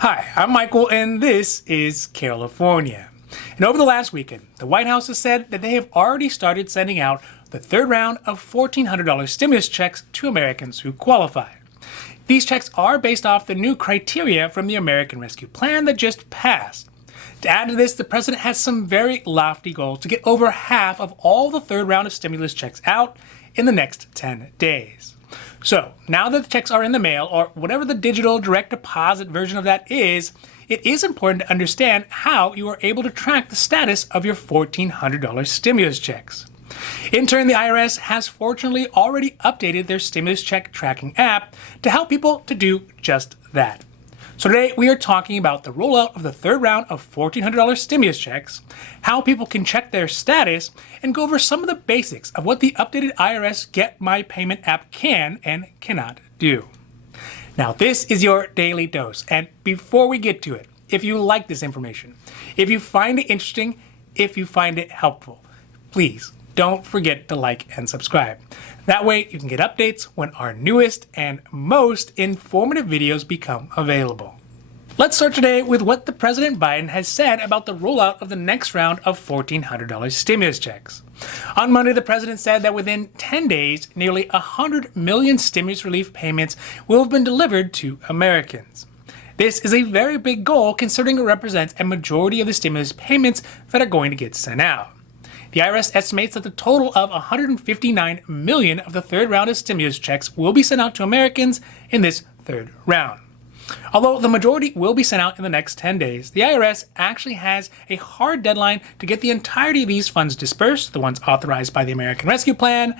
Hi, I'm Michael, and this is California. And over the last weekend, the White House has said that they have already started sending out the third round of $1,400 stimulus checks to Americans who qualify. These checks are based off the new criteria from the American Rescue Plan that just passed. To add to this, the president has some very lofty goals to get over half of all the third round of stimulus checks out in the next 10 days. So, now that the checks are in the mail, or whatever the digital direct deposit version of that is, it is important to understand how you are able to track the status of your $1,400 stimulus checks. In turn, the IRS has fortunately already updated their stimulus check tracking app to help people to do just that. So today we are talking about the rollout of the third round of $1,400 stimulus checks, how people can check their status, and go over some of the basics of what the updated IRS Get My Payment app can and cannot do. Now this is your daily dose, and before we get to it, if you like this information, if you find it interesting, if you find it helpful, please don't forget to like and subscribe. That way you can get updates when our newest and most informative videos become available. Let's start today with what the President Biden has said about the rollout of the next round of $1,400 stimulus checks. On Monday, the president said that within 10 days, nearly 100 million stimulus relief payments will have been delivered to Americans. This is a very big goal considering it represents a majority of the stimulus payments that are going to get sent out. The IRS estimates that the total of 159 million of the third round of stimulus checks will be sent out to Americans in this third round. Although the majority will be sent out in the next 10 days, the IRS actually has a hard deadline to get the entirety of these funds dispersed, the ones authorized by the American Rescue Plan,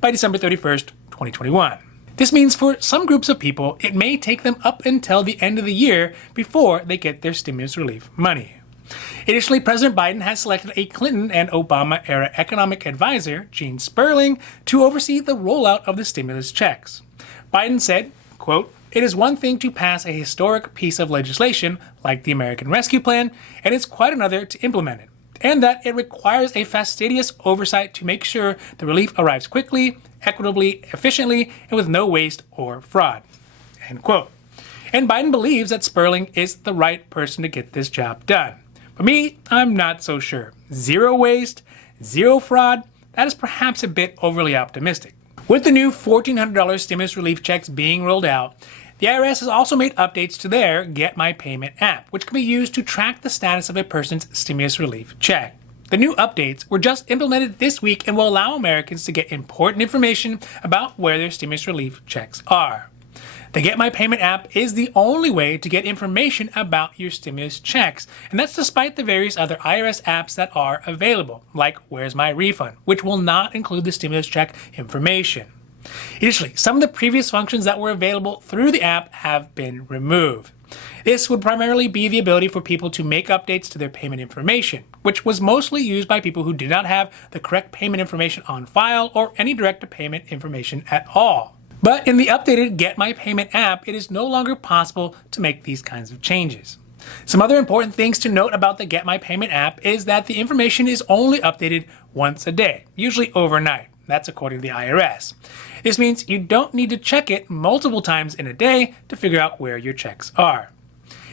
by December 31st, 2021. This means for some groups of people, it may take them up until the end of the year before they get their stimulus relief money. Additionally, President Biden has selected a Clinton and Obama-era economic advisor, Gene Sperling, to oversee the rollout of the stimulus checks. Biden said, quote, "It is one thing to pass a historic piece of legislation like the American Rescue Plan, and it's quite another to implement it, and that it requires a fastidious oversight to make sure the relief arrives quickly, equitably, efficiently, and with no waste or fraud." End quote. And Biden believes that Sperling is the right person to get this job done. For me, I'm not so sure. Zero waste, zero fraud, that is perhaps a bit overly optimistic. With the new $1,400 stimulus relief checks being rolled out, the IRS has also made updates to their Get My Payment app, which can be used to track the status of a person's stimulus relief check. The new updates were just implemented this week and will allow Americans to get important information about where their stimulus relief checks are. The Get My Payment app is the only way to get information about your stimulus checks, and that's despite the various other IRS apps that are available, like Where's My Refund, which will not include the stimulus check information. Additionally, some of the previous functions that were available through the app have been removed. This would primarily be the ability for people to make updates to their payment information, which was mostly used by people who did not have the correct payment information on file or any direct-to-payment information at all. But in the updated Get My Payment app, it is no longer possible to make these kinds of changes. Some other important things to note about the Get My Payment app is that the information is only updated once a day, usually overnight. That's according to the IRS. This means you don't need to check it multiple times in a day to figure out where your checks are.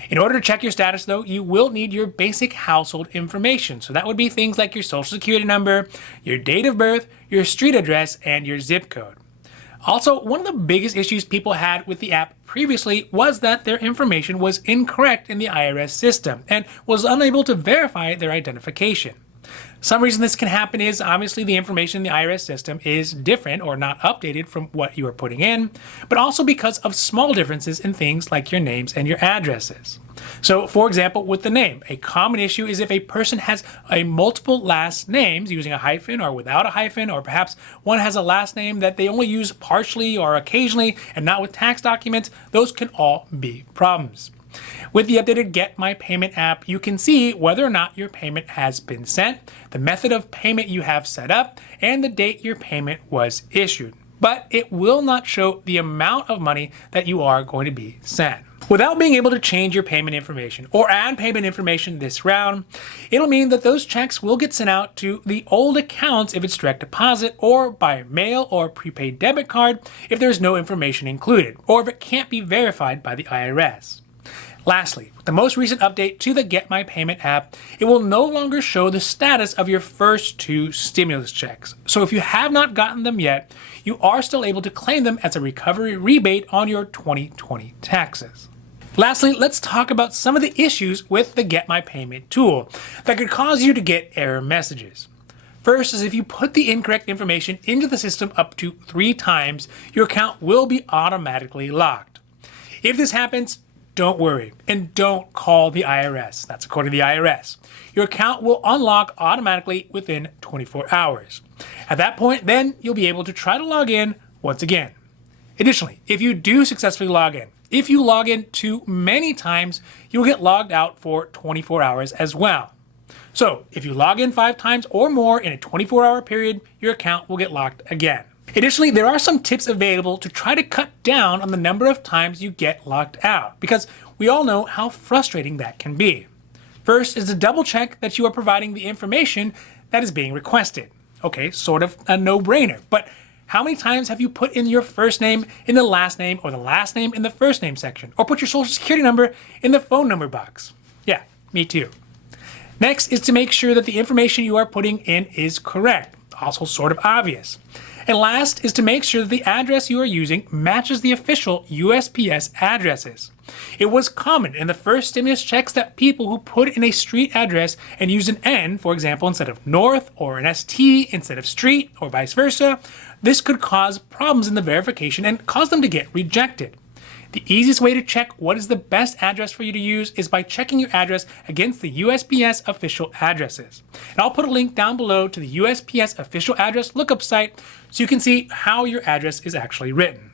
In order to check your status, though, you will need your basic household information. So that would be things like your social security number, your date of birth, your street address, and your zip code. Also, one of the biggest issues people had with the app previously was that their information was incorrect in the IRS system and was unable to verify their identification. Some reason this can happen is obviously the information in the IRS system is different or not updated from what you are putting in, but also because of small differences in things like your names and your addresses. So, for example, with the name, a common issue is if a person has a multiple last names using a hyphen or without a hyphen, or perhaps one has a last name that they only use partially or occasionally and not with tax documents, those can all be problems. With the updated Get My Payment app, you can see whether or not your payment has been sent, the method of payment you have set up, and the date your payment was issued. But it will not show the amount of money that you are going to be sent. Without being able to change your payment information or add payment information this round, it'll mean that those checks will get sent out to the old accounts if it's direct deposit, or by mail or prepaid debit card if there's no information included, or if it can't be verified by the IRS. Lastly, with the most recent update to the Get My Payment app, it will no longer show the status of your first 2 stimulus checks. So if you have not gotten them yet, you are still able to claim them as a recovery rebate on your 2020 taxes. Lastly, let's talk about some of the issues with the Get My Payment tool that could cause you to get error messages. First is if you put the incorrect information into the system up to 3 times, your account will be automatically locked. If this happens, don't worry and don't call the IRS. That's according to the IRS. Your account will unlock automatically within 24 hours. At that point, then you'll be able to try to log in once again. Additionally, if you do successfully log in, if you log in too many times, you'll get logged out for 24 hours as well. So if you log in 5 times or more in a 24-hour period, your account will get locked again. Additionally, there are some tips available to try to cut down on the number of times you get locked out, because we all know how frustrating that can be. First is to double check that you are providing the information that is being requested. Okay, sort of a no-brainer, but how many times have you put in your first name in the last name or the last name in the first name section, or put your social security number in the phone number box? Yeah, me too. Next is to make sure that the information you are putting in is correct, also sort of obvious. And last is to make sure that the address you are using matches the official USPS addresses. It was common in the first stimulus checks that people who put in a street address and used an N, for example, instead of north, or an ST instead of street, or vice versa, this could cause problems in the verification and cause them to get rejected. The easiest way to check what is the best address for you to use is by checking your address against the USPS official addresses. And I'll put a link down below to the USPS official address lookup site so you can see how your address is actually written.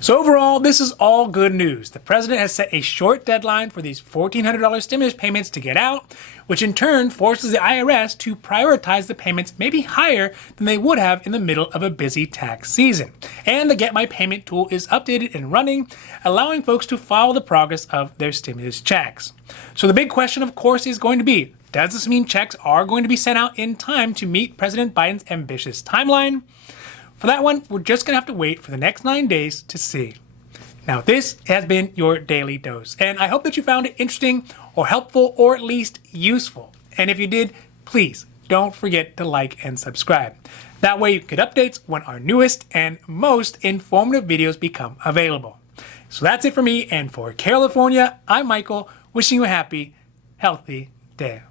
So overall, this is all good news. The president has set a short deadline for these $1,400 stimulus payments to get out, which in turn forces the IRS to prioritize the payments maybe higher than they would have in the middle of a busy tax season. And the Get My Payment tool is updated and running, allowing folks to follow the progress of their stimulus checks. So the big question, of course, is going to be, does this mean checks are going to be sent out in time to meet President Biden's ambitious timeline? For that one, we're just going to have to wait for the next 9 days to see. Now, this has been your Daily Dose, and I hope that you found it interesting or helpful or at least useful. And if you did, please don't forget to like and subscribe. That way you get updates when our newest and most informative videos become available. So that's it for me, and for California, I'm Michael, wishing you a happy, healthy day.